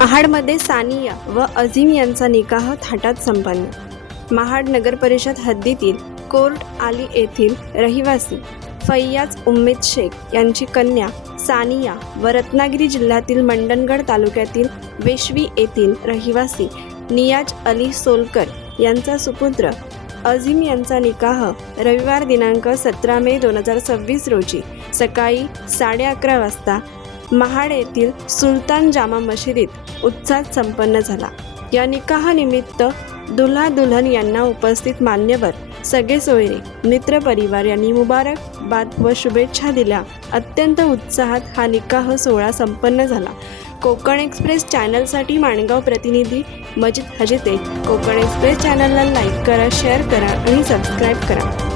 महाडमध्ये सानिया व अझीम यांचा निकाह थाटात संपन्न। महाड नगर परिषद हद्दीतील कोर्ट आली येथील रहिवासी फैयाज उम्मेद शेख यांची कन्या सानिया व रत्नागिरी जिल्ह्यातील मंडणगड तालुक्यातील वेशवी येथील रहिवासी नियाज अली सोलकर यांचा सुपुत्र अझीम यांचा निकाह रविवार दिनांक 17 मे 2026 रोजी सकाळी 11:30 वाजता महाड येथील सुलतान जामा मशिदीत उत्साहात संपन्न झाला। या निकाहानिमित्त दुल्हा दुल्हन यांना उपस्थित मान्यवर, सगळे सोयरे, मित्र परिवार यांनी मुबारकबाद व शुभेच्छा दिल्या। अत्यंत उत्साहात हा निकाह सोहळा संपन्न झाला। कोकण एक्सप्रेस चॅनलसाठी माणगाव प्रतिनिधी मजिद हजिते। कोकण एक्सप्रेस चॅनलला लाईक करा, शेअर करा आणि सबस्क्राईब करा।